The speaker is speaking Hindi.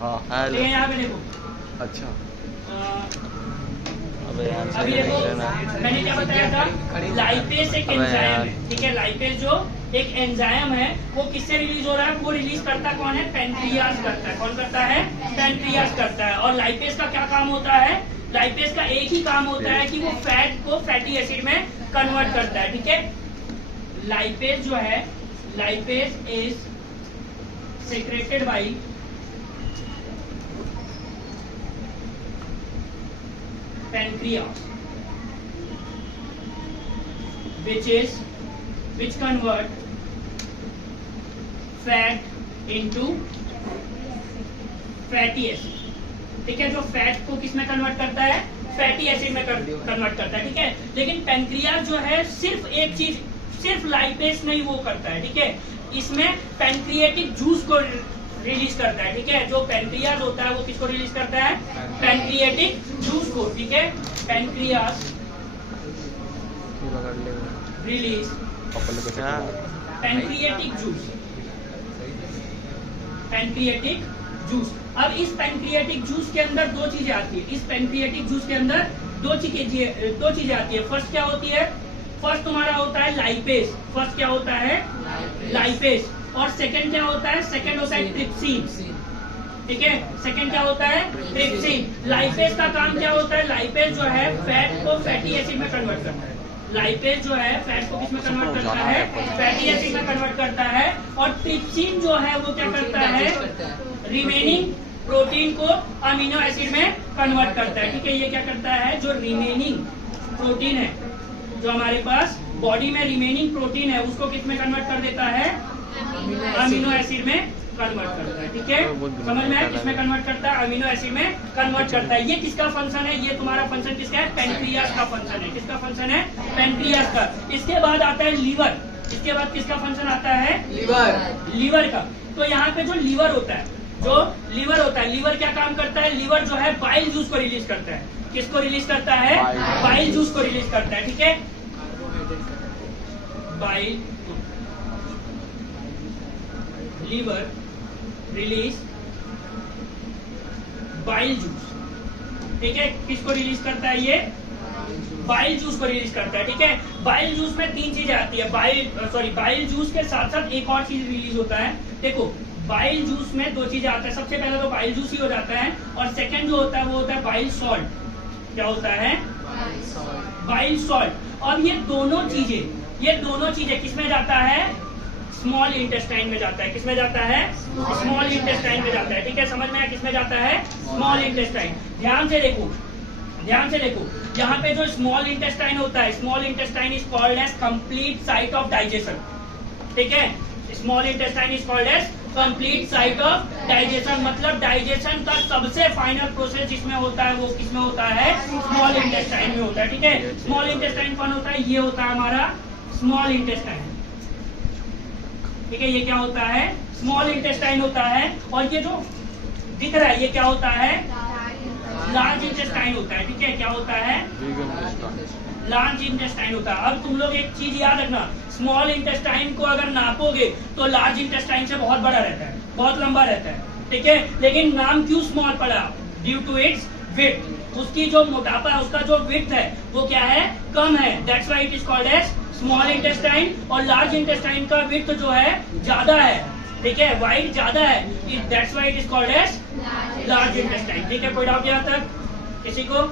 हाँ ठीक है, यहाँ पे देखो। अच्छा अभी देखो मैंने क्या बताया था, लाइपेज एक एंजाइम है, ठीक है। लाइपेज जो एक एंजाइम है वो किससे रिलीज हो रहा है, वो रिलीज करता कौन है, पेनक्रियाज करता है। कौन करता है, पेनक्रियाज करता है। और लाइपेज का क्या काम होता है, लाइपेज का एक ही काम होता है कि वो फैट को फैटी एसिड में कन्वर्ट करता है, ठीक है। लाइपेज जो है, lipase is secreted by pancreas, which convert fat into fatty acid, ठीक है। जो फैट को किस में कन्वर्ट करता है, फैटी एसिड में कन्वर्ट करता है, ठीक है। लेकिन पेनक्रियाज जो है सिर्फ एक चीज, सिर्फ लाइपेज नहीं वो करता है, ठीक है। इसमें पैंक्रियाटिक जूस को रिलीज करता है, ठीक है। जो पेनक्रियाज होता है वो किसको रिलीज करता है, पैंक्रियाटिक जूस को, ठीक है। Pancreas release pancreatic juice, pancreatic juice. अब इस पैंक्रियाटिक जूस के अंदर दो चीजें आती है, इस पैंक्रियाटिक जूस के अंदर दो चीजें आती है। फर्स्ट क्या होती है, फर्स्ट तुम्हारा होता है लाइपेज, फर्स्ट क्या होता है, लाइपेज। और सेकंड क्या होता है, सेकंड होता है ट्रिप्सिन, ठीक है। सेकंड क्या होता है, ट्रिप्सिन। लाइपेज का काम क्या होता है, लाइपेज जो है फैट को फैटी एसिड में कन्वर्ट करता है। लाइपेज जो है फैट को किस में कन्वर्ट करता है, फैटी एसिड में कन्वर्ट करता है। और ट्रिप्सिन जो है वो क्या करता है, रिमेनिंग प्रोटीन को अमीनो एसिड में कन्वर्ट करता है, ठीक है। ये क्या करता है, जो रिमेनिंग प्रोटीन है, जो हमारे पास बॉडी में रिमेनिंग प्रोटीन है, उसको किस में कन्वर्ट कर देता है, अमीनो एसिड में कन्वर्ट करता है, ठीक है। समझ में आया, किसमें कन्वर्ट करता है, अमीनो एसिड में कन्वर्ट करता है। ये किसका फंक्शन है, ये तुम्हारा फंक्शन किसका है, पेनक्रियाज का फंक्शन है। किसका फंक्शन है, पेनक्रियाज का। इसके बाद आता है लीवर, इसके बाद किसका फंक्शन आता है, लीवर का। तो यहाँ पे जो लीवर होता है, जो लीवर होता है, लीवर क्या काम करता है, लीवर जो है बाइल जूस को रिलीज करता है। किसको रिलीज करता है, बाइल जूस को रिलीज करता है, ठीक है। Bile, liver release bile juice, ठीक है। किसको रिलीज करता है, ये बाइल जूस को रिलीज करता है, ठीक है। बाइल जूस में तीन चीजें आती है, बाइल जूस के साथ साथ एक और चीज रिलीज होता है। देखो बाइल जूस में दो चीजें आती है, सबसे पहले तो बाइल जूस ही हो जाता है, और सेकंड जो होता है वो होता है बाइल सॉल्ट। क्या होता है, बाइल सॉल्ट। और ये दोनों चीजें किसमें जाता है, स्मॉल इंटेस्टाइन में जाता है। किसमें जाता है, स्मॉल इंटेस्टाइन में जाता है, ठीक है। समझ में आया, किसमें जाता है, स्मॉल इंटेस्टाइन। ध्यान से देखो, यहाँ पे जो स्मॉल इंटेस्टाइन होता है, small intestine is called as complete site of digestion, ठीक है। Small intestine is called as complete site of digestion, मतलब डाइजेशन का सबसे फाइनल प्रोसेस जिसमें होता है वो किसमें होता है, स्मॉल इंटेस्टाइन में होता है, ठीक है। स्मॉल इंटेस्टाइन कौन होता है, ये होता है हमारा स्मॉल इंटेस्टाइन, ठीक है। ये क्या होता है, स्मॉल इंटेस्टाइन होता है। और ये जो दिख रहा है ये क्या होता है, लार्ज इंटेस्टाइन होता है, ठीक है। क्या होता है, लार्ज इंटेस्टाइन होता है। अब तुम लोग एक चीज याद रखना, स्मॉल इंटेस्टाइन को अगर नापोगे तो लार्ज इंटेस्टाइन से बहुत बड़ा रहता है, बहुत लंबा रहता है, ठीक है। लेकिन नाम क्यों स्मॉल पड़ा, ड्यू टू इट्स विड्थ। उसकी जो मोटापा है, उसका जो विड्थ है वो क्या है, कम है, that's why it is called as small intestine. और लार्ज इंटेस्टाइन का विड्थ जो है ज्यादा है, ठीक है, वाइड ज्यादा है, that's why it is called as large intestine, ठीक है। कोई डाउट यहाँ तक किसी को?